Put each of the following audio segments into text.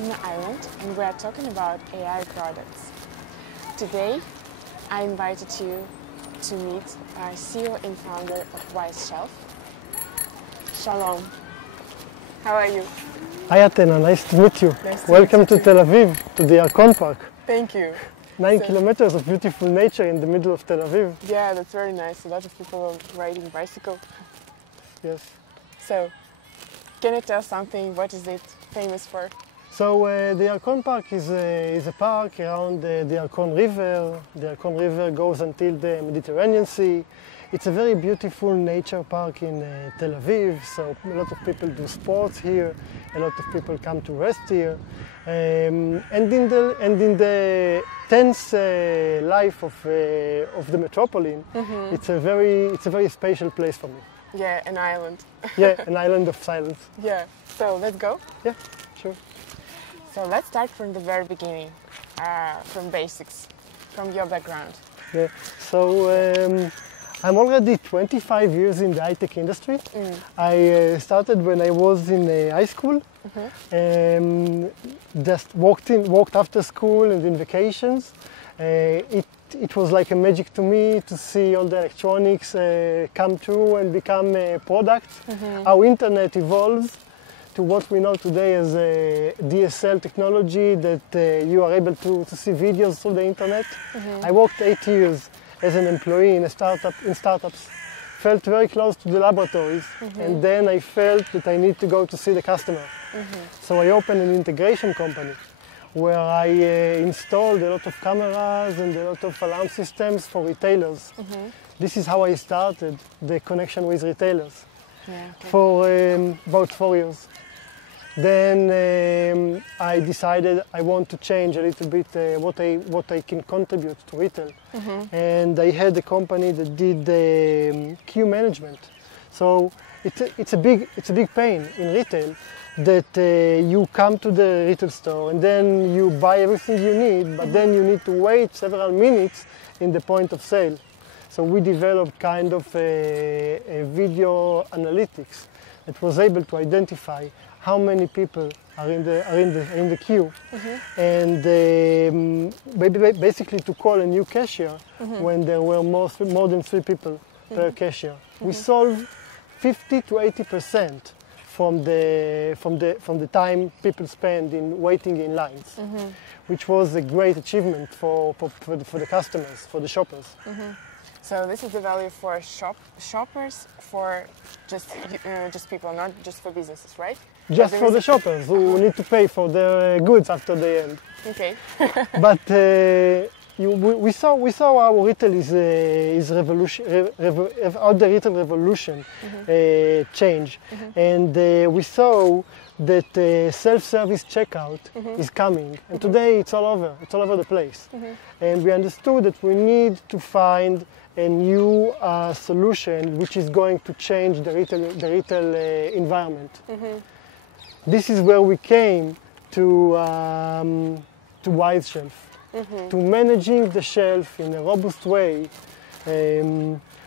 Nakdimon Island, and we are talking about AI products. Today, I invited you to meet our CEO and founder of Wise Shelf. Shalom. How are you? Hi Athena, nice to meet you. Nice to Welcome meet you to Tel Aviv, to the Yarkon Park. Thank you. 9 kilometers of beautiful nature in the middle of Tel Aviv. Yeah, that's very nice. A lot of people are riding bicycle. Yes. So, can you tell something? What is it famous for? So the Yarkon Park is a park around the Yarkon River. The Yarkon River goes until the Mediterranean Sea. It's a very beautiful nature park in Tel Aviv, so a lot of people do sports here, a lot of people come to rest here. And in the tense life of the metropolitan, it's a very special place for me. Yeah, an island. Yeah, an island of silence. Yeah, so let's go? Yeah, sure. So let's start from the very beginning, from basics, from your background. Yeah, so I'm already 25 years in the high-tech industry. I started when I was in high school. Just walked after school and in vacations. It was like a magic to me to see all the electronics come through and become products. How internet evolves to what we know today as DSL technology, that you are able to see videos through the internet. I worked 8 years as an employee in startups, felt very close to the laboratories, and then I felt that I need to go to see the customer. So I opened an integration company where I installed a lot of cameras and a lot of alarm systems for retailers. This is how I started the connection with retailers for about 4 years. Then I decided I want to change a little bit what I can contribute to retail. And I had a company that did queue management. So it's a big pain in retail that you come to the retail store and then you buy everything you need, but then you need to wait several minutes in the point of sale. So we developed kind of a video analytics that was able to identify how many people are in the queue, and basically to call a new cashier when there were more than 3 people per cashier. We solved 50 to 80% from the time people spend in waiting in lines, which was a great achievement for the customers, for the shoppers. So this is the value for shoppers, for just people, not just for businesses, right? Just for the shoppers who need to pay for their goods after they end. Okay. But we saw how retail is revolution, how the retail revolution change, and we saw that self-service checkout is coming, and today it's all over the place. And we understood that we need to find a new solution which is going to change the retail environment. This is where we came to Wise Shelf, to managing the shelf in a robust way.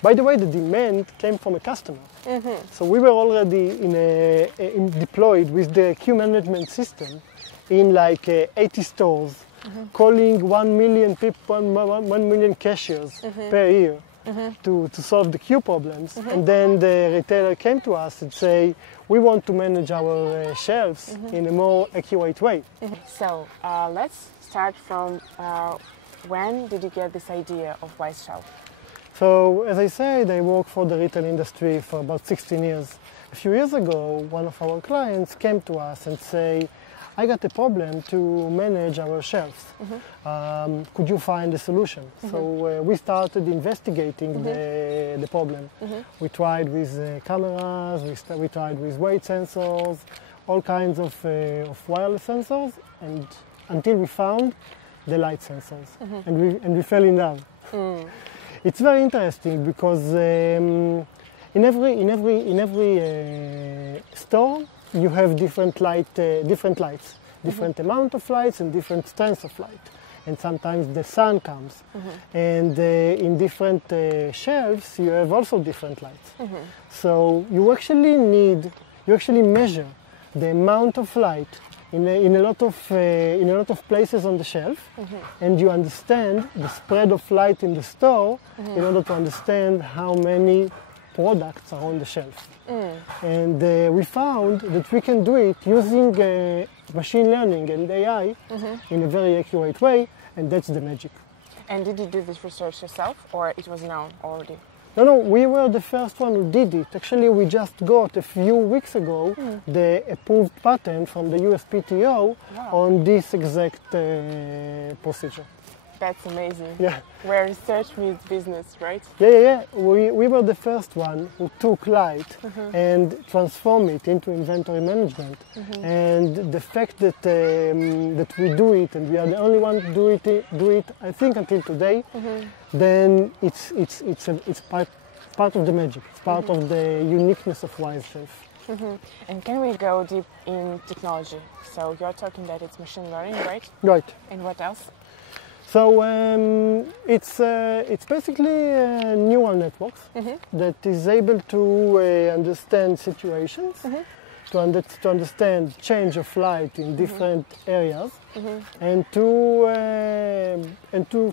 By the way, the demand came from a customer. So we were already deployed with the queue management system in like 80 stores, calling 1 million people, 1 million cashiers per year to solve the queue problems. And then the retailer came to us and say, we want to manage our shelves in a more accurate way. So let's start from when did you get this idea of Wise Shelf? So as I said, I worked for the retail industry for about 16 years. A few years ago, one of our clients came to us and said, I got a problem to manage our shelves. Could you find a solution? So we started investigating the problem. We tried with cameras, we tried with weight sensors, all kinds of wireless sensors, and until we found the light sensors, and we fell in love. It's very interesting because in every store you have different lights, different amount of lights and different strengths of light. And sometimes the sun comes. And in different shelves you have also different lights. So you actually measure the amount of light in a lot of places on the shelf, and you understand the spread of light in the store in order to understand how many products are on the shelf. And we found that we can do it using machine learning and AI in a very accurate way, and that's the magic. And did you do this research yourself, or it was known already? No, we were the first one who did it. Actually, we just got a few weeks ago the approved patent from the USPTO on this exact procedure. That's amazing. Yeah. Where research meets business, right? Yeah. We were the first one who took light and transformed it into inventory management. And the fact that that we do it, and we are the only one to do it, I think until today, then it's part of the magic. It's part of the uniqueness of Wise Shelf. And can we go deep in technology? So you're talking that it's machine learning, right? Right. And what else? So it's basically neural networks that is able to understand situations, to understand change of light in different areas, and to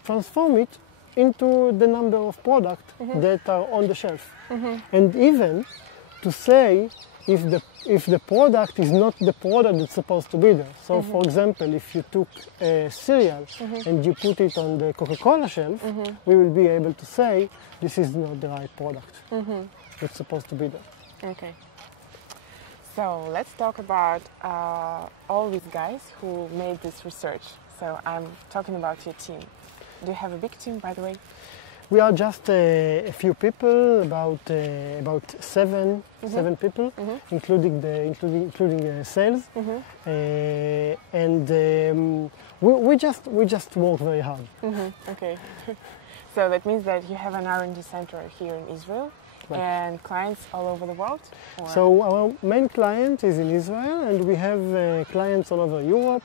transform it into the number of products that are on the shelf, and even to say if the product is not the product that's supposed to be there. So, for example, if you took a cereal and you put it on the Coca-Cola shelf, we will be able to say this is not the right product that's supposed to be there. Okay. So let's talk about all these guys who made this research. So I'm talking about your team. Do you have a big team, by the way? We are just a few people, about seven people, including sales, and we just work very hard. Okay, so that means that you have an R&D center here in Israel, and clients all over the world? Or? So our main client is in Israel, and we have clients all over Europe.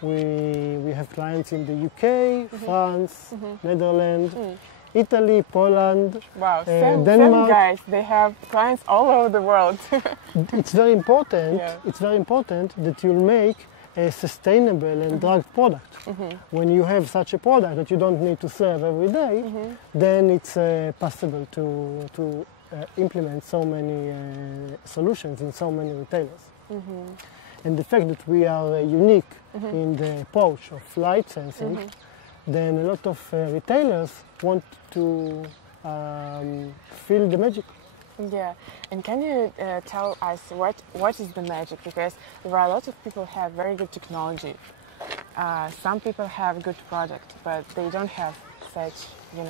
We have clients in the UK, France, Netherlands. Italy, Poland, wow, Denmark. Same guys, they have clients all over the world. It's very important. It's very important that you make a sustainable and drugged product. When you have such a product that you don't need to serve every day, then it's possible to implement so many solutions in so many retailers. And the fact that we are unique in the approach of light sensing, then a lot of retailers want to feel the magic. Yeah, and can you tell us what is the magic? Because there are a lot of people who have very good technology. Some people have good product, but they don't have such, a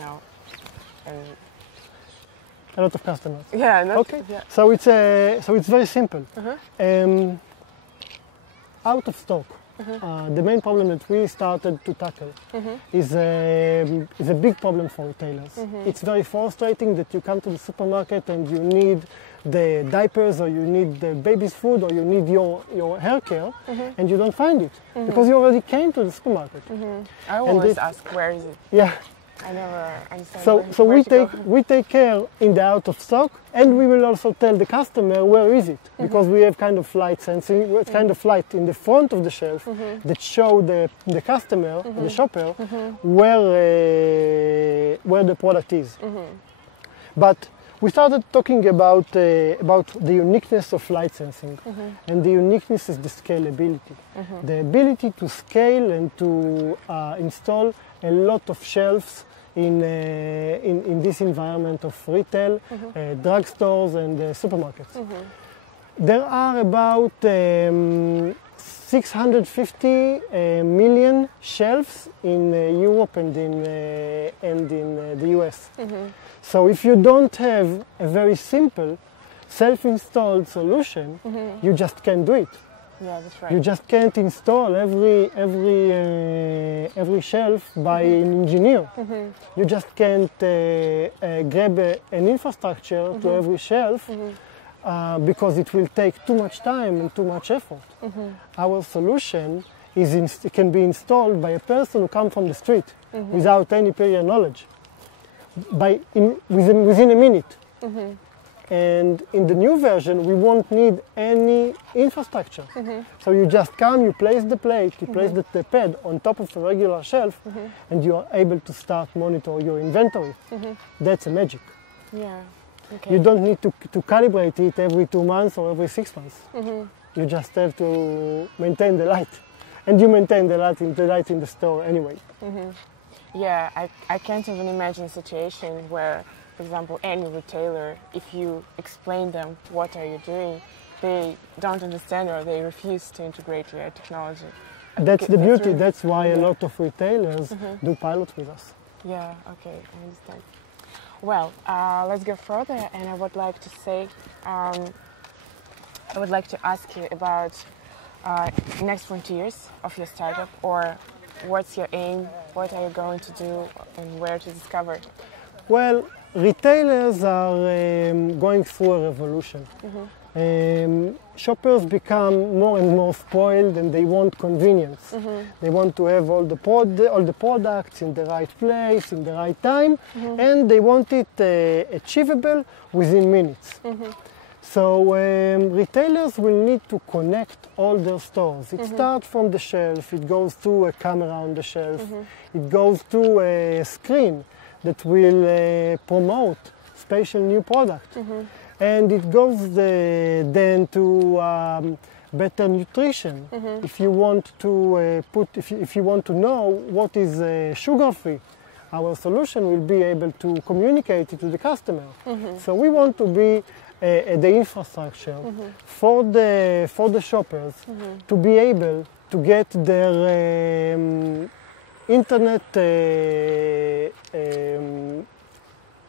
lot of customers. Yeah. Okay. Yeah. So it's very simple. Out of stock. The main problem that we started to tackle is a big problem for retailers. It's very frustrating that you come to the supermarket and you need the diapers, or you need the baby's food, or you need your hair care, and you don't find it because you already came to the supermarket. I always ask, where is it? Yeah. I never understand. So we take care in the out of stock, and we will also tell the customer where is it, because we have kind of light sensing, kind of light in the front of the shelf that show the customer, the shopper, where the product is. But we started talking about the uniqueness of light sensing, and the uniqueness is the scalability, the ability to scale and to install a lot of shelves in this environment of retail, drugstores and supermarkets. There are about 650 million shelves in Europe and in the US. So if you don't have a very simple self-installed solution, you just can't do it. Yeah, that's right. You just can't install every shelf by an engineer. You just can't grab an infrastructure to every shelf because it will take too much time and too much effort. Our solution can be installed by a person who comes from the street without any prior knowledge, within a minute. And in the new version, we won't need any infrastructure. So you just come, you place the plate, you place the pad on top of a regular shelf, and you are able to start monitor your inventory. That's a magic. Yeah. Okay. You don't need to calibrate it every 2 months or every 6 months. You just have to maintain the light. And you maintain the light in the store anyway. Yeah, I can't even imagine a situation where, for example, any retailer, if you explain them what are you doing, they don't understand or they refuse to integrate your technology. That's the beauty. really, That's why a lot of retailers do pilots with us. Yeah, okay, I understand. Well, let's go further, and I would like to say, I would like to ask you about next frontiers of your startup, or what's your aim, what are you going to do, and where to discover it? Well, retailers are going through a revolution. Shoppers become more and more spoiled, and they want convenience. They want to have all the products in the right place, in the right time, and they want it achievable within minutes. So retailers will need to connect all their stores. It starts from the shelf, it goes to a camera on the shelf, it goes to a screen that will promote special new product. And it goes then to better nutrition. If you want to if you want to know what is sugar-free, our solution will be able to communicate it to the customer. So we want to be the infrastructure for the shoppers to be able to get their internet.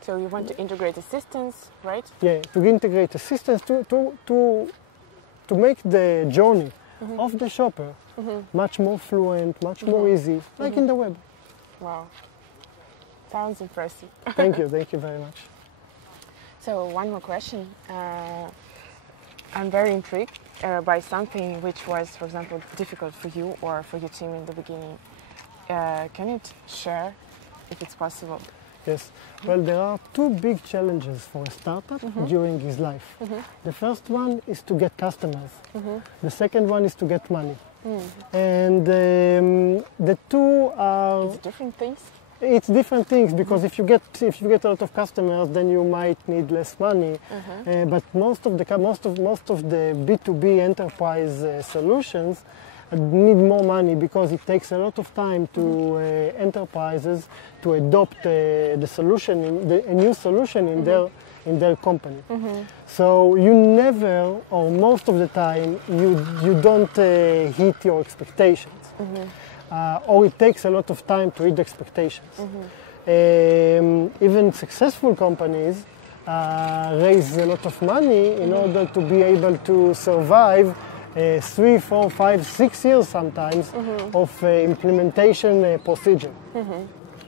So you want to integrate assistance, right? Yeah, to integrate assistance to make the journey of the shopper much more fluent, much more easy, like in the web. Wow, sounds impressive. Thank you very much. So one more question. I'm very intrigued by something which was, for example, difficult for you or for your team in the beginning. Can you share, if it's possible? Yes. Well, there are two big challenges for a startup during his life. The first one is to get customers. The second one is to get money. And the two are... It's different things? It's different things, because if you get a lot of customers, then you might need less money. But most of the B2B enterprise solutions need more money, because it takes a lot of time to enterprises to adopt the solution, a new solution in their company. So you never, or most of the time, you don't hit your expectations. Or it takes a lot of time to hit expectations. Even successful companies raise a lot of money in order to be able to survive 3, 4, 5, 6 years sometimes of implementation procedure.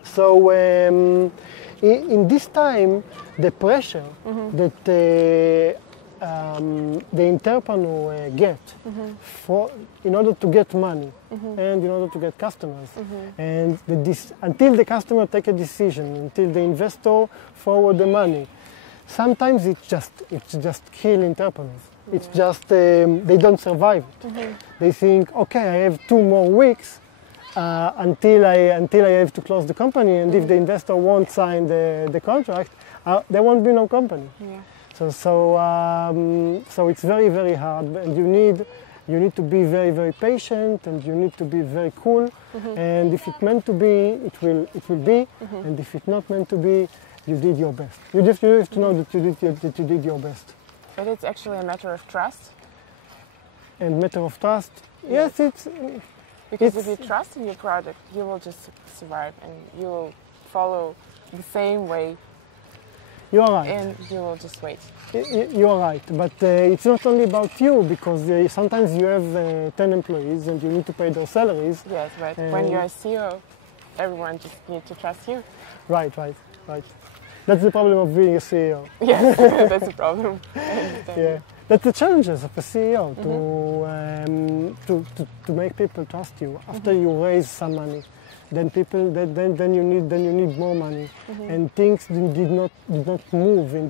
So in this time, the pressure that the entrepreneur get in order to get money and in order to get customers, and until the customer take a decision, until the investor forward the money, sometimes it's just kill entrepreneurs. It's just they don't survive it. They think, okay, I have 2 more weeks until I have to close the company, and if the investor won't sign the contract, there won't be no company. So it's very, very hard, and you need to be very, very patient, and you need to be very cool. And if it's meant to be, it will be. And if it's not meant to be, you did your best. You have to know that you did your best. But it's actually a matter of trust. And matter of trust, yes, it's because if you trust in your product, you will just survive, and you will follow the same way. You are right. And you will just wait. You are right, but it's not only about you, because sometimes you have 10 employees and you need to pay their salaries. Yes, but when you're a CEO, everyone just needs to trust you. Right. That's the problem of being a CEO. Yes, that's the problem. Yeah, that's the challenges of a CEO, to make people trust you after you raise some money. then you need more money, and things did not move in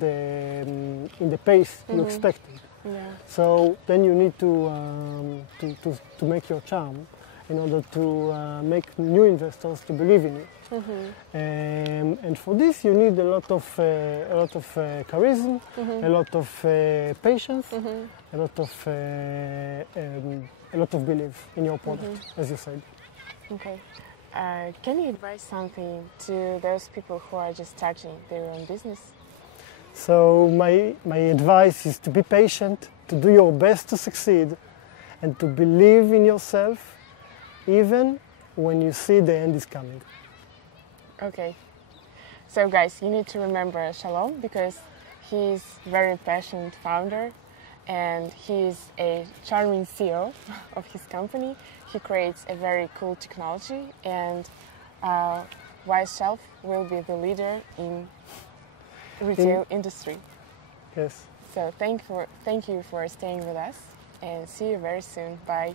the pace you expected. Yeah. So then you need to make your charm in order to make new investors to believe in you. And for this you need a lot of charisma, a lot of patience, a lot of belief in your product, as you said. Okay. Can you advise something to those people who are just starting their own business? So my advice is to be patient, to do your best to succeed, and to believe in yourself, even when you see the end is coming. Okay. So guys, you need to remember Shalom because he's a very passionate founder and he's a charming CEO of his company. He creates a very cool technology, and Wise Shelf will be the leader in retail industry. Yes. So thank you for staying with us, and see you very soon. Bye.